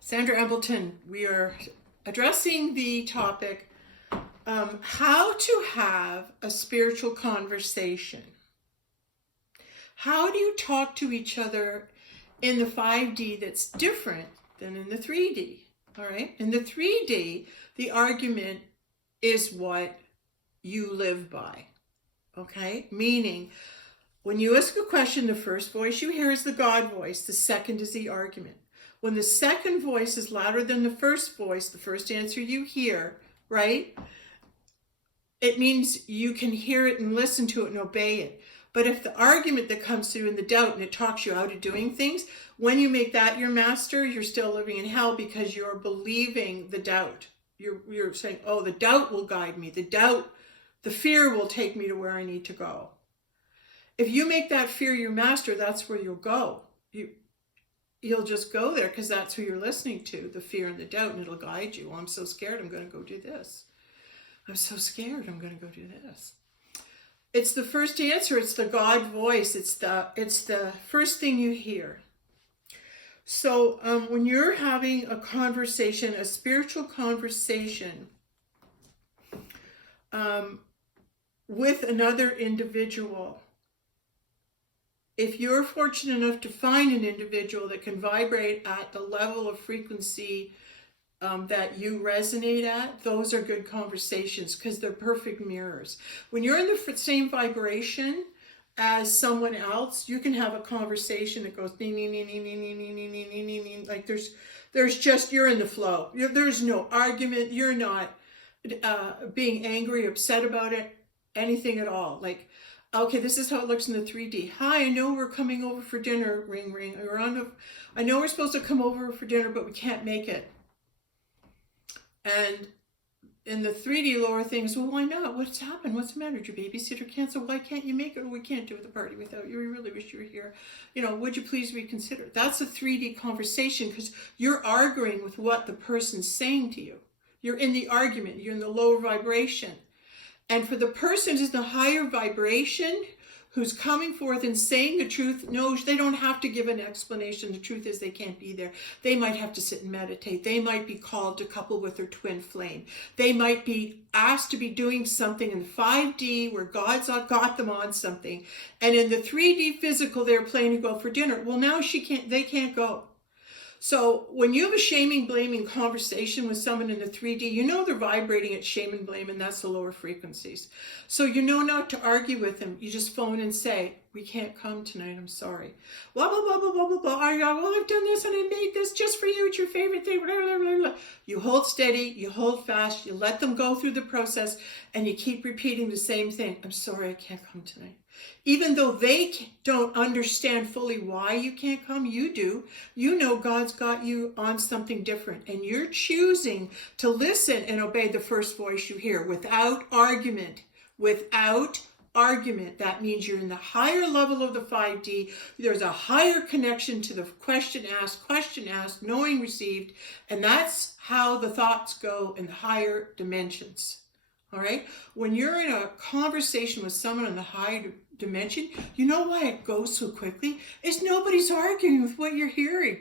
Sandra Embleton. We are addressing the topic how to have a spiritual conversation. How do you talk to each other in the 5D that's different than in the 3D? All right. In the 3D, the argument is what you live by. Okay. Meaning, when you ask a question, the first voice you hear is the God voice. The second is the argument. When the second voice is louder than the first voice, the first answer you hear, right? It means you can hear it and listen to it and obey it. But if the argument that comes through in the doubt and it talks you out of doing things, when you make that your master, you're still living in hell because you're believing the doubt. You're saying, oh, the doubt will guide me. The fear will take me to where I need to go. If you make that fear your master, that's where you'll go. You'll just go there because that's who you're listening to, the fear and the doubt, and it'll guide you. Oh, I'm so scared, I'm going to go do this. I'm so scared, I'm going to go do this. It's the first answer. It's the God voice. It's the first thing you hear. So when you're having a conversation, a spiritual conversation with another individual, if you're fortunate enough to find an individual that can vibrate at the level of frequency that you resonate at, those are good conversations because they're perfect mirrors. When you're in the same vibration as someone else, you can have a conversation that goes ding, ding, ding, ding, ding, ding, ding, ding, ding, ding, ding. Like there's just, you're in the flow. There's no argument. You're not being angry, upset about it, anything at all. Like, okay, this is how it looks in the 3D. Hi, I know we're coming over for dinner. Ring, ring. I know we're supposed to come over for dinner, but we can't make it. And in the 3D lower things, well, why not? What's happened? What's the matter? Did your babysitter cancel? Why can't you make it? We can't do the party without you. We really wish you were here. Would you please reconsider? That's a 3D conversation because you're arguing with what the person's saying to you. You're in the argument. You're in the lower vibration. And for the person who's in the higher vibration, who's coming forth and saying the truth, no, they don't have to give an explanation. The truth is they can't be there. They might have to sit and meditate. They might be called to couple with their twin flame. They might be asked to be doing something in 5D where God's got them on something. And in the 3D physical, they're planning to go for dinner. Well, now they can't go. So when you have a shaming, blaming conversation with someone in the 3D, you know they're vibrating at shame and blame, and that's the lower frequencies. So you know not to argue with them. You just phone and say, we can't come tonight, I'm sorry. Blah, blah, blah, blah, blah, blah, blah. Well, I've done this and I made this just for you. It's your favorite thing. Blah, blah, blah, blah. You hold steady, you hold fast, you let them go through the process, and you keep repeating the same thing. I'm sorry, I can't come tonight. Even though they don't understand fully why you can't come, you do. You know God's got you on something different, and you're choosing to listen and obey the first voice you hear without argument. Without argument. That means you're in the higher level of the 5D. There's a higher connection to the question asked, knowing received, and that's how the thoughts go in the higher dimensions. All right? When you're in a conversation with someone in the higher dimension, you know why it goes so quickly? Is nobody's arguing with what you're hearing.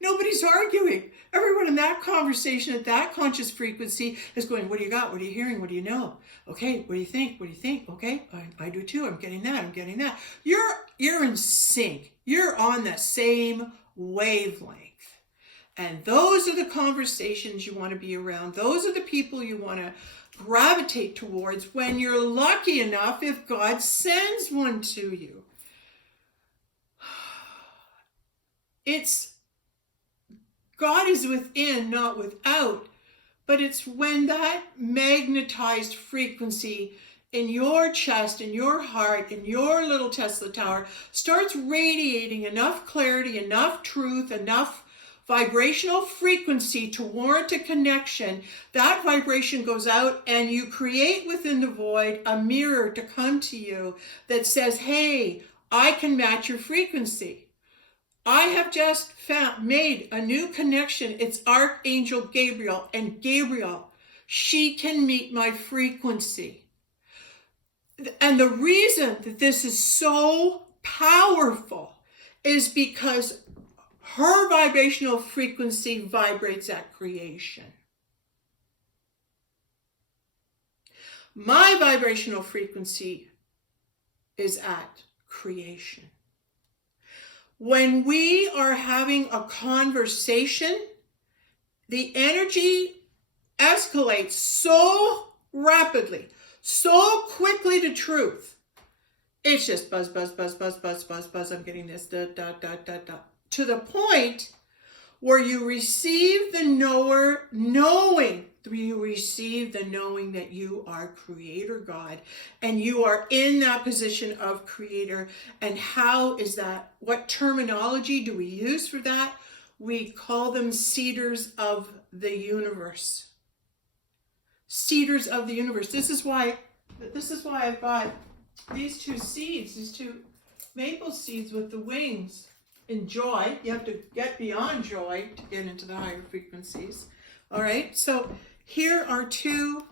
Nobody's arguing. Everyone in that conversation at that conscious frequency is going, what do you got? What are you hearing? What do you know? Okay, what do you think? What do you think? Okay, I do too. I'm getting that. You're in sync. You're on the same wavelength. And those are the conversations you want to be around. Those are the people you want to gravitate towards when you're lucky enough, if God sends one to you. God is within, not without, but it's when that magnetized frequency in your chest, in your heart, in your little Tesla tower starts radiating enough clarity, enough truth, enough vibrational frequency to warrant a connection. That vibration goes out and you create within the void a mirror to come to you that says, hey, I can match your frequency. I have just made a new connection. It's Archangel Gabriel, and Gabriel, she can meet my frequency. And the reason that this is so powerful is because Her vibrational frequency vibrates at creation. My vibrational frequency is at creation. When we are having a conversation, the energy escalates so rapidly, so quickly to truth. It's just buzz, buzz, buzz, buzz, buzz, buzz, buzz. I'm getting this, da, da, da, da, da. To the point where you receive the knower knowing. You receive the knowing that you are Creator God and you are in that position of Creator. And how is that? What terminology do we use for that? We call them seeders of the universe. Seeders of the universe. This is why I've got these two seeds, these two maple seeds with the wings. In joy, you have to get beyond joy to get into the higher frequencies. All right, so here are two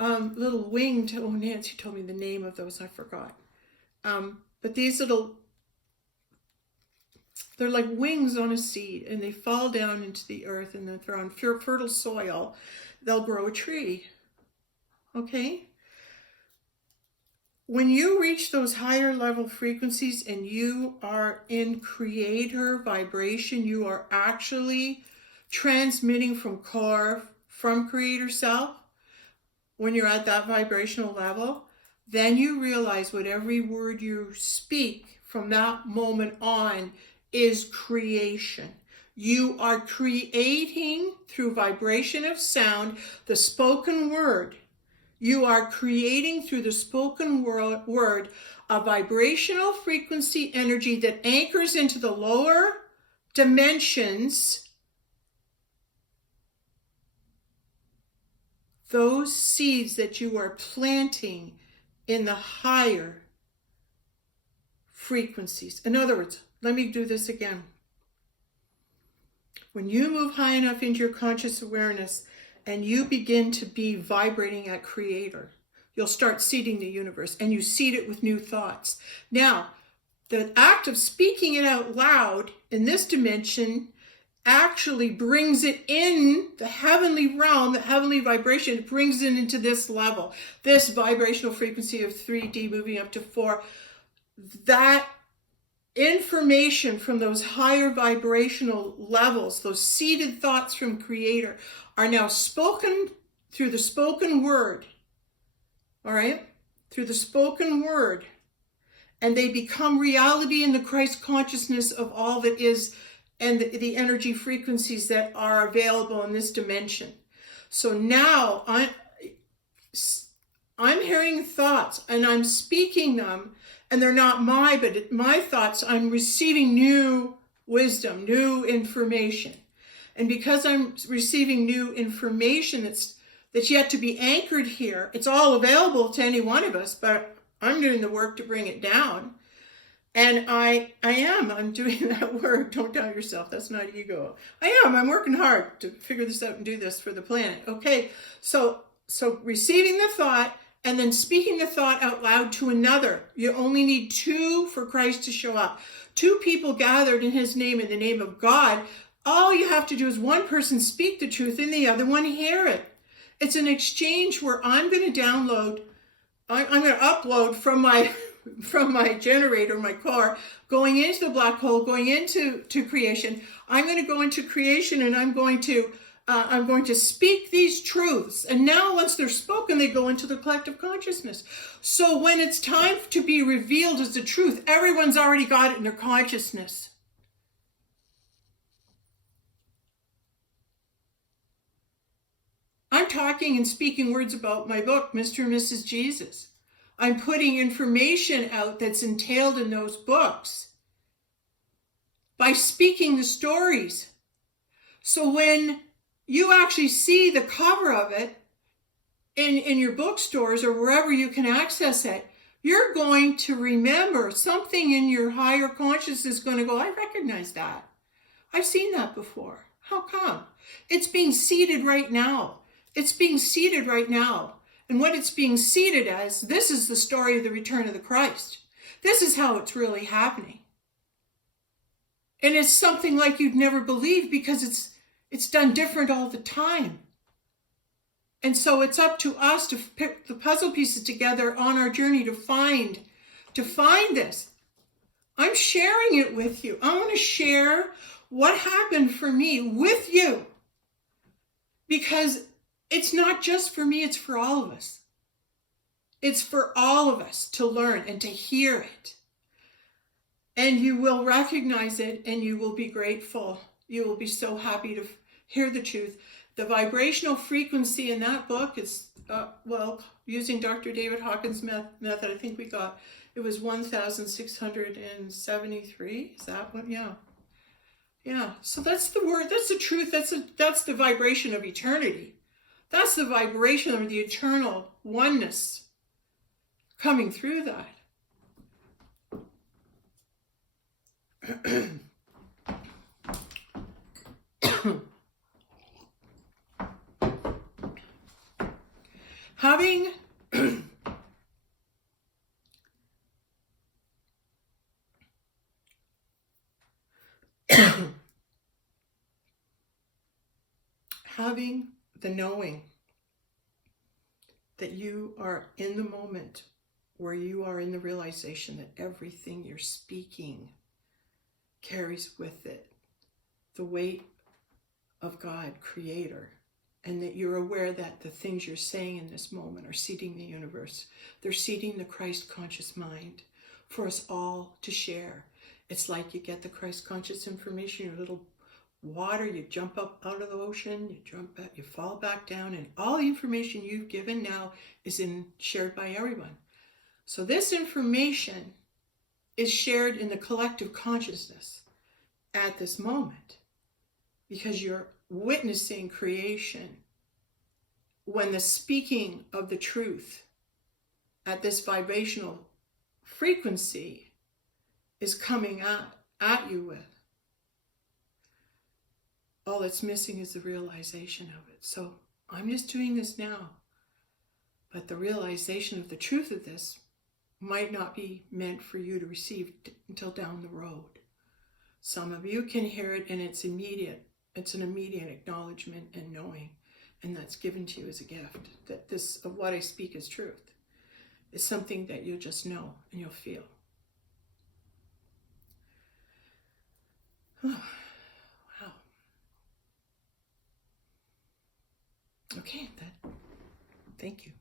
little winged, oh, Nancy told me the name of those, I forgot. But these little, they're like wings on a seed, and they fall down into the earth, and if they're on fertile soil, they'll grow a tree. Okay? When you reach those higher level frequencies and you are in Creator vibration, you are actually transmitting from core, from Creator self. When you're at that vibrational level, then you realize what every word you speak from that moment on is creation. You are creating through vibration of sound, the spoken word. You are creating through the spoken word a vibrational frequency energy that anchors into the lower dimensions. Those seeds that you are planting in the higher frequencies. In other words, let me do this again. When you move high enough into your conscious awareness and you begin to be vibrating at Creator, you'll start seeding the universe, and you seed it with new thoughts. Now, the act of speaking it out loud in this dimension actually brings it in the heavenly realm, the heavenly vibration, it brings it into this level, this vibrational frequency of 3D moving up to 4. That information from those higher vibrational levels, those seeded thoughts from Creator, are now spoken through the spoken word. All right? Through the spoken word. And they become reality in the Christ consciousness of all that is and the energy frequencies that are available in this dimension. So now I'm hearing thoughts and I'm speaking them, and they're not my thoughts. I'm receiving new wisdom, new information. And because I'm receiving new information that's yet to be anchored here, it's all available to any one of us, but I'm doing the work to bring it down. And I'm doing that work. Don't doubt yourself. That's not ego. I'm working hard to figure this out and do this for the planet. Okay, so receiving the thought and then speaking the thought out loud to another. You only need 2 for Christ to show up. 2 people gathered in His name, in the name of God. All you have to do is one person speak the truth and the other one hear it. It's an exchange where I'm going to download, I'm going to upload from my generator, my car, going into the black hole, going into creation. I'm going to go into creation and I'm going to speak these truths. And now once they're spoken, they go into the collective consciousness. So when it's time to be revealed as the truth, everyone's already got it in their consciousness. I'm talking and speaking words about my book, Mr. and Mrs. Jesus. I'm putting information out that's entailed in those books by speaking the stories. So when you actually see the cover of it in your bookstores or wherever you can access it, you're going to remember something in your higher consciousness is going to go, I recognize that. I've seen that before. How come? It's being seeded right now. It's being seeded right now. And what it's being seeded as, this is the story of the return of the Christ. This is how it's really happening. And it's something like you'd never believe, because it's done different all the time. And so it's up to us to pick the puzzle pieces together on our journey to find this. I'm sharing it with you. I want to share what happened for me with you, because it's not just for me, it's for all of us. It's for all of us to learn and to hear it. And you will recognize it, and you will be grateful. You will be so happy to hear the truth. The vibrational frequency in that book is, using Dr. David Hawkins' method, I think it was 1,673. Is that one? Yeah. Yeah. So that's the word. That's the truth. That's the vibration of eternity. That's the vibration of the eternal oneness coming through that. Having the knowing that you are in the moment where you are in the realization that everything you're speaking carries with it the weight of God, Creator, and that you're aware that the things you're saying in this moment are seeding the universe. They're seeding the Christ conscious mind for us all to share. It's like you get the Christ conscious information, your little water, you jump up out of the ocean, you jump back, you fall back down, and all the information you've given now is shared by everyone. So this information is shared in the collective consciousness at this moment, because you're witnessing creation when the speaking of the truth at this vibrational frequency is coming at you with. All it's missing is the realization of it. So I'm just doing this now, but the realization of the truth of this might not be meant for you to receive until down the road. Some of you can hear it, and it's immediate. It's an immediate acknowledgement and knowing, and that's given to you as a gift, that this of what I speak is truth. It's something that you'll just know and you'll feel. Oh, wow. Okay, thank you.